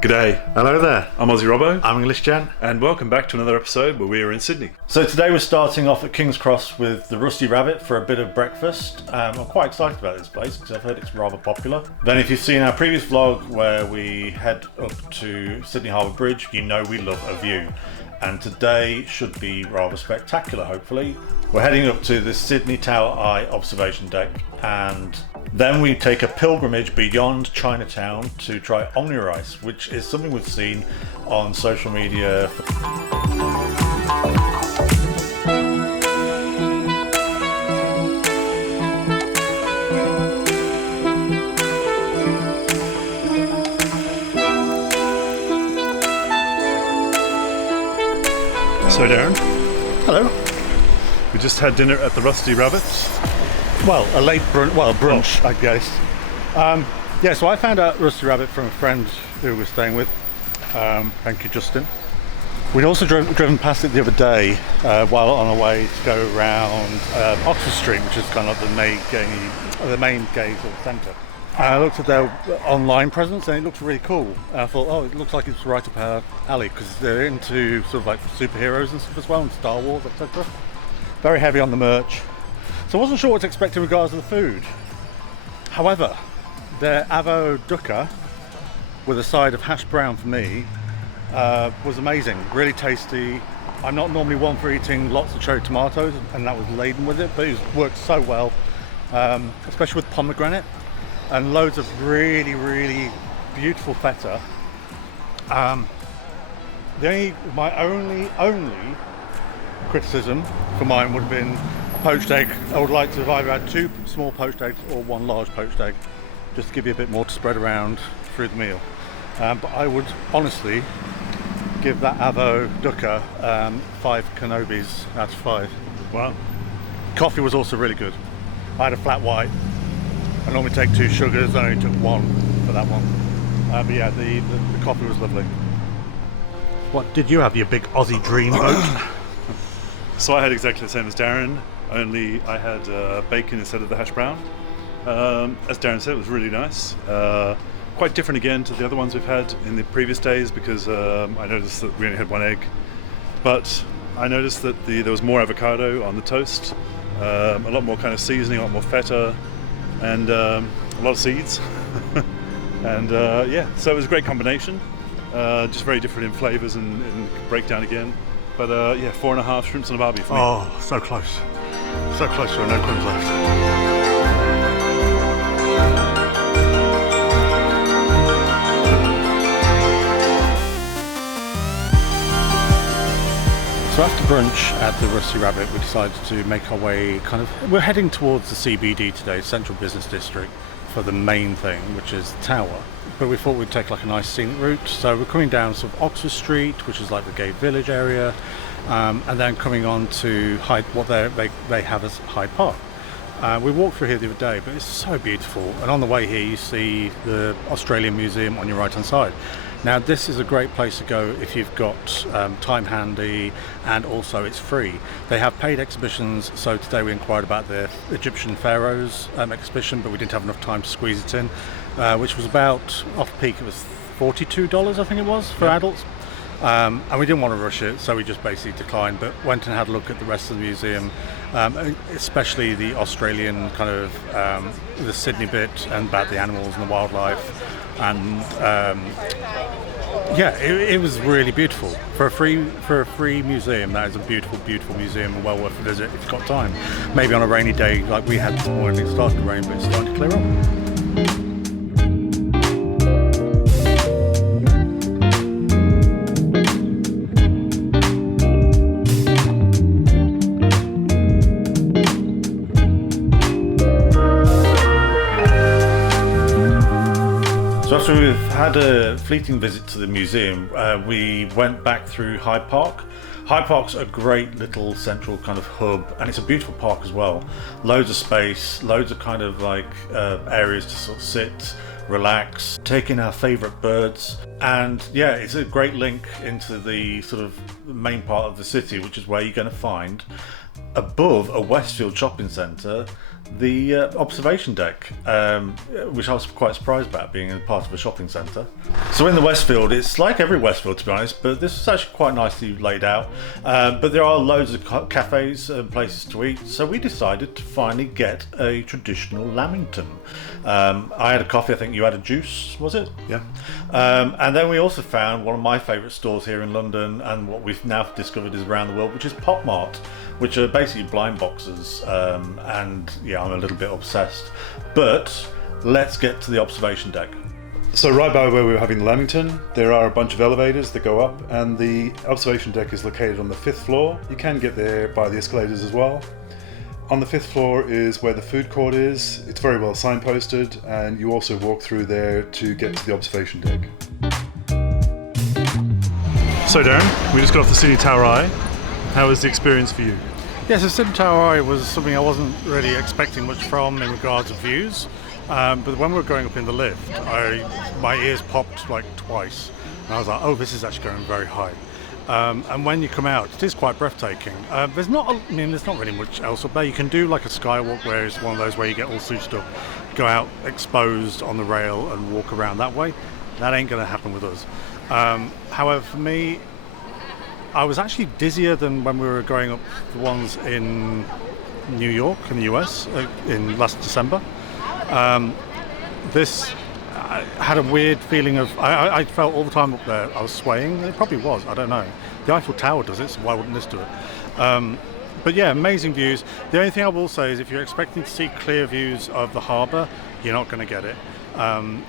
G'day, Hello there. I'm Aussie Robbo, I'm English Jan. and welcome back to another episode where we are in Sydney. So today we're starting off at King's Cross with the Rusty Rabbit for a bit of breakfast. I'm quite excited about this place because I've heard it's rather popular. Then if you've seen our previous vlog where we head up to Sydney Harbour Bridge, you know we love a view. And today should be rather spectacular, hopefully. We're heading up to the Sydney Tower Eye observation deck, and then we take a pilgrimage beyond Chinatown to try Omni Rice, which is something we've seen on social media. So Darren, Hello. we just had dinner at the Rusty Rabbit. Well, a late brunch, I guess. So I found out Rusty Rabbit from a friend who we're staying with. Thank you, Justin. We'd also driven past it the other day while on our way to go around Oxford Street, which is kind of like the main gate of the centre. I looked at their online presence and it looked really cool. I thought, it looks like it's right up our alley because they're into sort of like superheroes and stuff as well, and Star Wars, etc. Very heavy on the merch. So I wasn't sure what to expect in regards to the food. However, their avo dukkha with a side of hash brown for me was amazing, really tasty. I'm not normally one for eating lots of cherry tomatoes, and that was laden with it, but it worked so well, especially with pomegranate and loads of really, really beautiful feta. My only criticism for mine would have been poached egg. I would like to have either had 2 small poached eggs or 1 large poached egg, just to give you a bit more to spread around through the meal. But I would honestly give that avo dukkha 5 Kenobis out of 5. Wow. Coffee was also really good. I had a flat white. I normally take 2 sugars, I only took 1 for that one. But yeah, the coffee was lovely. What did you have, your big Aussie dream boat? So I had exactly the same as Darren, only I had bacon instead of the hash brown. As Darren said, it was really nice. Quite different again to the other ones we've had in the previous days because I noticed that we only had 1 egg. But I noticed that there was more avocado on the toast, a lot more kind of seasoning, a lot more feta, and a lot of seeds. And so it was a great combination. Just very different in flavours and breakdown again. But 4.5 shrimps on a barbie for me. Oh, so close. So close to a no crumbs left. So after brunch at the Rusty Rabbit, we decided to make our way we're heading towards the CBD today, Central Business District, for the main thing, which is the tower. But we thought we'd take like a nice scenic route. So we're coming down sort of Oxford Street, which is like the gay village area, and then coming on to what they have as Hyde Park. We walked through here the other day, but it's so beautiful. And on the way here, you see the Australian Museum on your right-hand side. Now, this is a great place to go if you've got time handy, and also it's free. They have paid exhibitions, so today we inquired about the Egyptian pharaohs exhibition, but we didn't have enough time to squeeze it in, which was about, off peak, it was $42, I think it was, for adults. And we didn't want to rush it, so we just basically declined, but went and had a look at the rest of the museum, especially the Australian kind of, the Sydney bit, and about the animals and the wildlife. And it was really beautiful. For a free museum, that is a beautiful, beautiful museum and well worth a visit if you've got time. Maybe on a rainy day like we had this morning, it started to rain, but it's starting to clear up. So after we've had a fleeting visit to the museum, we went back through Hyde Park. Hyde Park's a great little central kind of hub, and it's a beautiful park as well. Loads of space, loads of kind of like areas to sort of sit, relax, take in our favourite birds, and yeah, it's a great link into the sort of main part of the city, which is where you're going to find, above a Westfield shopping centre, the observation deck, which I was quite surprised about being in part of a shopping centre. So in the Westfield, it's like every Westfield to be honest, but this is actually quite nicely laid out. But there are loads of cafes and places to eat, so we decided to finally get a traditional Lamington. I had a coffee, I think you had a juice, was it? Yeah. And then we also found one of my favourite stores here in London, and what we've now discovered is around the world, which is Pop Mart, which are basically blind boxes, and yeah, I'm a little bit obsessed. But let's get to the observation deck. So right by where we were having the Lamington, there are a bunch of elevators that go up, and the observation deck is located on the 5th floor. You can get there by the escalators as well. On the 5th floor is where the food court is. It's very well signposted, and you also walk through there to get to the observation deck. So Darren, we just got off the Sydney Tower Eye. How was the experience for you? Yes, the Sydney Tower Eye was something I wasn't really expecting much from in regards to views. But when we were going up in the lift, my ears popped like twice. And I was like, oh, this is actually going very high. And when you come out, it is quite breathtaking. There's not really much else up there. You can do like a skywalk, where it's one of those where you get all suited up, go out exposed on the rail and walk around that way. That ain't going to happen with us. However, for me, I was actually dizzier than when we were going up the ones in New York in the US in last December. This I had a weird feeling of I felt all the time up there I was swaying. It probably was, I don't know. The Eiffel Tower does it, so why wouldn't this do it? But yeah, amazing views. The only thing I will say is if you're expecting to see clear views of the harbour, you're not going to get it.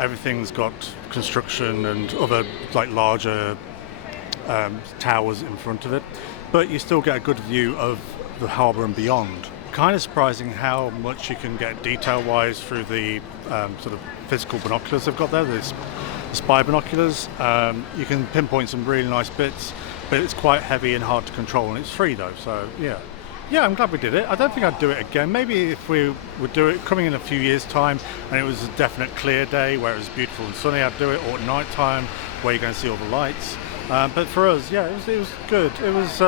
Everything's got construction and other like larger towers in front of it, but you still get a good view of the harbour and beyond. Kind of surprising how much you can get detail-wise through the sort of physical binoculars they've got there, the spy binoculars. You can pinpoint some really nice bits, but it's quite heavy and hard to control, and it's free though, so yeah. Yeah, I'm glad we did it. I don't think I'd do it again. Maybe if we would do it coming in a few years' time and it was a definite clear day where it was beautiful and sunny, I'd do it, or at night time where you're going to see all the lights. But for us, yeah, it was good. It was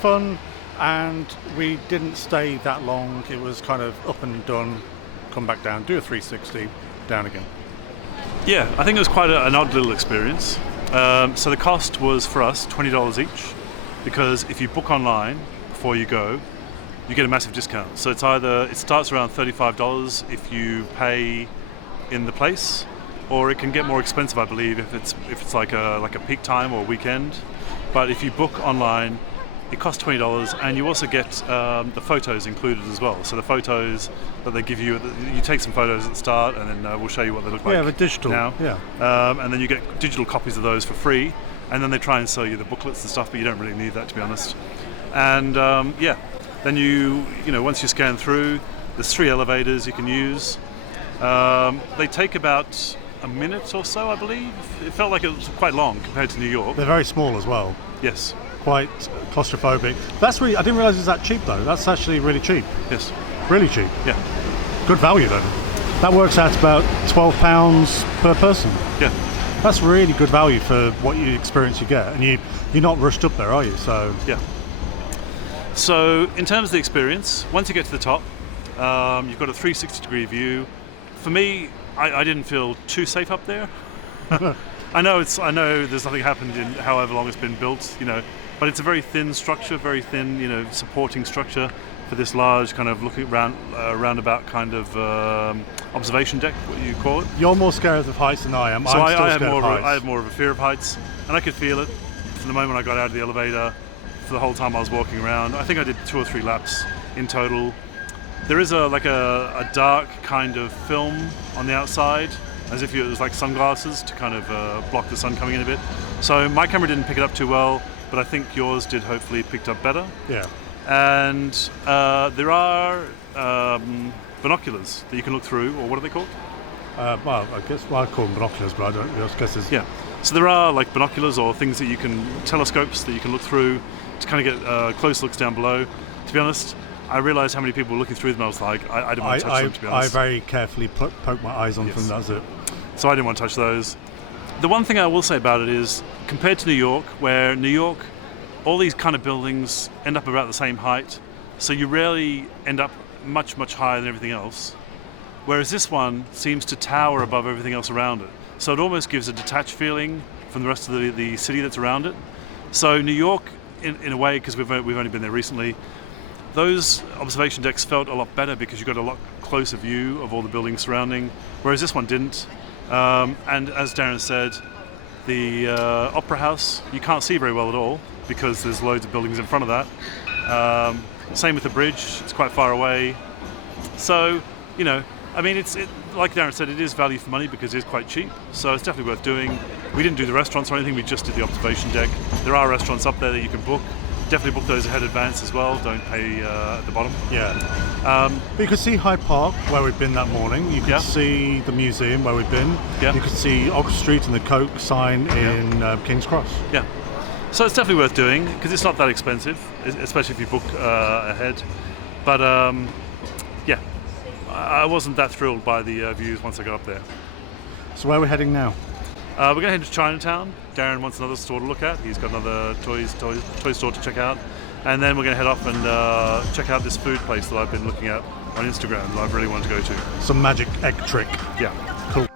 fun, and we didn't stay that long. It was kind of up and done, come back down, do a 360, down again. Yeah, I think it was quite an odd little experience. So the cost was for us $20 each, because if you book online before you go, you get a massive discount. So it starts around $35 if you pay in the place, or it can get more expensive, I believe, if it's like a peak time or weekend. But if you book online, it costs $20, and you also get the photos included as well. So the photos that they give you, you take some photos at the start, and then we'll show you what they look like. Yeah, the digital now. Yeah. And then you get digital copies of those for free, and then they try and sell you the booklets and stuff, but you don't really need that, to be honest. And then you once you scan through, there's 3 elevators you can use. They take about a minute or so, I believe. It felt like it was quite long compared to New York. They're very small as well. Yes. Quite claustrophobic. That's really, I didn't realise it was that cheap though. That's actually really cheap. Yes. Really cheap. Yeah. Good value then. That works out about £12 per person. Yeah. That's really good value for what experience you get, and you're not rushed up there, are you? So yeah. So in terms of the experience, once you get to the top, you've got a 360-degree view. For me, I didn't feel too safe up there. I know there's nothing happened in however long it's been built, but it's a very thin structure, very thin, supporting structure for this large kind of looking roundabout kind of observation deck, what you call it. You're more scared of heights than I am. So I have more of a fear of heights, and I could feel it from the moment I got out of the elevator. For the whole time I was walking around, I think I did 2 or 3 laps in total. There is a dark kind of film on the outside, as if it was like sunglasses to kind of block the sun coming in a bit. So my camera didn't pick it up too well, but I think yours did hopefully picked up better. Yeah. And there are binoculars that you can look through, or what are they called? I call them binoculars, but I guess it's... Yeah. So there are like binoculars or things that telescopes that you can look through to kind of get close looks down below. To be honest, I realised how many people were looking through them. I was like, I didn't want to touch them, to be honest. I very carefully poke my eyes on them, that's it. So I didn't want to touch those. The one thing I will say about it is, compared to New York, where New York, all these kind of buildings end up about the same height, so you rarely end up much, much higher than everything else, whereas this one seems to tower above everything else around it. So it almost gives a detached feeling from the rest of the city that's around it. So New York, in a way, because we've only been there recently, those observation decks felt a lot better because you got a lot closer view of all the buildings surrounding, whereas this one didn't. And as Darren said, the Opera House, you can't see very well at all because there's loads of buildings in front of that. Same with the bridge, it's quite far away. So, you know, I mean, like Darren said, it is value for money because it is quite cheap, so it's definitely worth doing. We didn't do the restaurants or anything, we just did the observation deck. There are restaurants up there that you can book. Definitely book those ahead advance as well, don't pay at the bottom. Yeah. But you could see Hyde Park, where we've been that morning. You could see the museum, where we've been. Yeah. You could see Oxford Street and the Coke sign in King's Cross. Yeah. So it's definitely worth doing because it's not that expensive, especially if you book ahead. But yeah, I wasn't that thrilled by the views once I got up there. So where are we heading now? We're going to head to Chinatown. Darren wants another store to look at. He's got another toy store to check out. And then we're going to head off and check out this food place that I've been looking at on Instagram that I've really wanted to go to. Some magic egg trick. Yeah. Cool.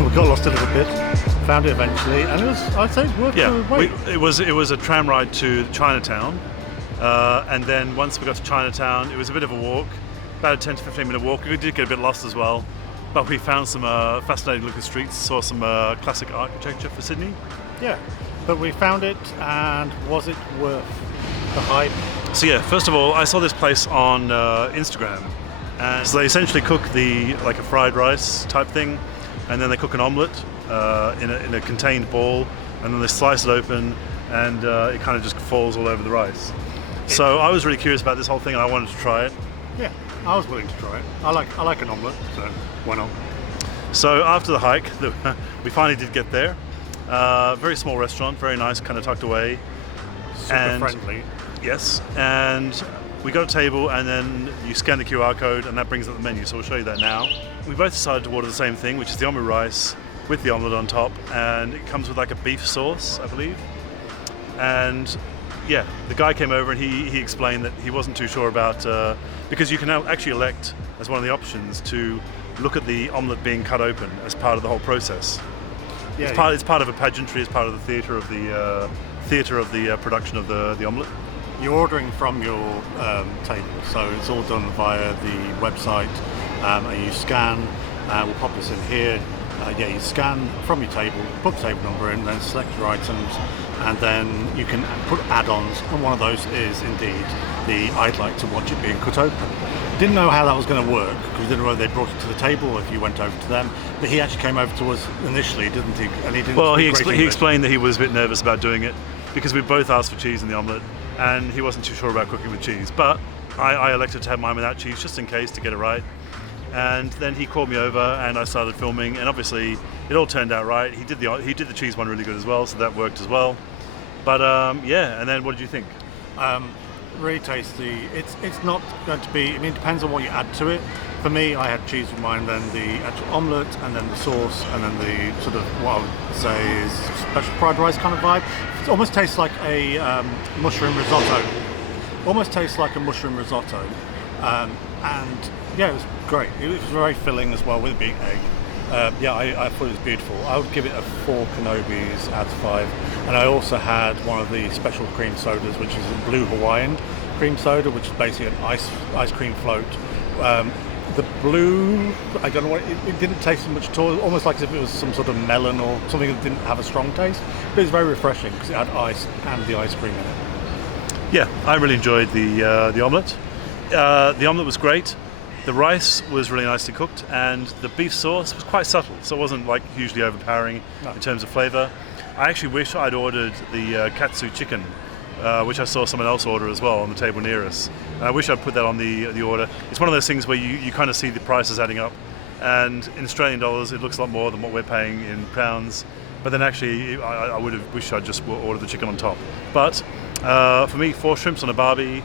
We got lost a little bit, found it eventually, and I'd say it worth the wait. It was a tram ride to Chinatown, and then once we got to Chinatown, it was a bit of a walk, about a 10 to 15 minute walk. We did get a bit lost as well, but we found some fascinating looking streets, saw some classic architecture for Sydney. Yeah, but we found it, and was it worth the hype? So yeah, first of all, I saw this place on Instagram, and so they essentially cook like a fried rice type thing, and then they cook an omelette in a contained ball, and then they slice it open, and it kind of just falls all over the rice. So I was really curious about this whole thing, and I wanted to try it. Yeah, I was willing to try it. I like an omelette, so why not? So after the hike, we finally did get there. Very small restaurant, very nice, kind of tucked away. Super friendly. Yes, and we got a table, and then you scan the QR code, and that brings up the menu, so we'll show you that now. We both decided to order the same thing, which is the omelette rice with the omelette on top, and it comes with like a beef sauce, I believe. And yeah, the guy came over and he explained that he wasn't too sure about, because you can now actually elect as one of the options to look at the omelette being cut open as part of the whole process. Yeah, it's part of a pageantry, it's part of the theatre of the production of the omelette. You're ordering from your table, so it's all done via the website, and you scan. We'll pop this in here. You scan from your table, put the table number in, then select your items, and then you can put add-ons, and one of those is indeed the I'd like to watch it being cut open. Didn't know how that was going to work, because we didn't know whether they brought it to the table or if you went over to them, but he actually came over to us initially, didn't he? And he didn't. Well, he explained that he was a bit nervous about doing it, because we both asked for cheese in the omelette, and he wasn't too sure about cooking with cheese, but I elected to have mine without cheese just in case to get it right. And then he called me over and I started filming, and obviously it all turned out right. He did the cheese one really good as well, so that worked as well. But yeah, and then what did you think? Really tasty. It's not going to be, I mean, it depends on what you add to it. For me, I had cheese with mine, then the actual omelette, and then the sauce, and then the sort of what I would say is special fried rice kind of vibe. It almost tastes like a mushroom risotto. Almost tastes like a mushroom risotto. And yeah, it was great. It was very filling as well with a big egg. I thought it was beautiful. I would give it a 4 Kenobis out of 5. And I also had one of the special cream sodas, which is a blue Hawaiian cream soda, which is basically an ice cream float. The blue, I don't know what, it didn't taste so much at all, almost like as if it was some sort of melon or something that didn't have a strong taste. But it was very refreshing because it had ice and the ice cream in it. Yeah, I really enjoyed the omelette. The omelette was great. The rice was really nicely cooked, and the beef sauce was quite subtle, so it wasn't like hugely overpowering in terms of flavour. I actually wish I'd ordered the katsu chicken, which I saw someone else order as well on the table near us. And I wish I'd put that on the order. It's one of those things where you kind of see the prices adding up, and in Australian dollars it looks a lot more than what we're paying in pounds. But then actually I would have wished I'd just ordered the chicken on top. But For me, 4 shrimps on a barbie.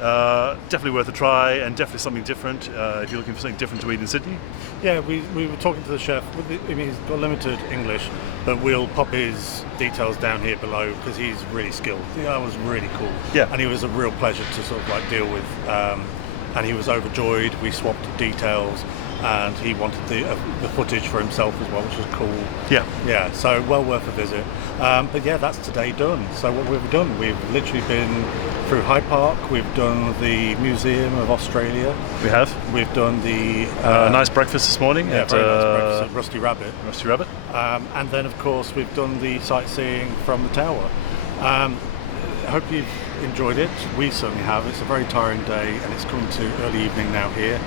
Definitely worth a try, and definitely something different if you're looking for something different to eat in Sydney. Yeah, we were talking to the chef. I mean, he's got limited English, but we'll pop his details down here below because he's really skilled. That was really cool. Yeah. And he was a real pleasure to sort of like deal with. And he was overjoyed. We swapped details, and he wanted the footage for himself as well, which was cool. Yeah. Yeah, so well worth a visit. But yeah, that's today done. So what we've done, we've literally been through Hyde Park, we've done the Museum of Australia. We have. We've done the... a nice breakfast this morning yeah, at very nice breakfast at Rusty Rabbit. Rusty Rabbit. And then, of course, we've done the sightseeing from the tower. I hope you've enjoyed it. We certainly have. It's a very tiring day, and it's coming to early evening now here.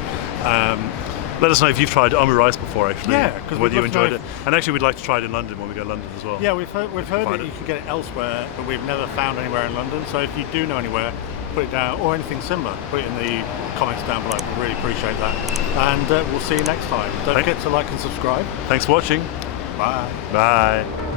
Let us know if you've tried omurice before, actually. Yeah, 'cause whether we'd you love to know enjoyed it. And actually, we'd like to try it in London when we go to London as well. Yeah, we've heard Find that it. you can get it elsewhere, but we've never found anywhere in London. So if you do know anywhere, put it down, or anything similar, put it in the comments down below. We really appreciate that. And we'll see you next time. Don't forget to like and subscribe. Thanks for watching. Bye. Bye.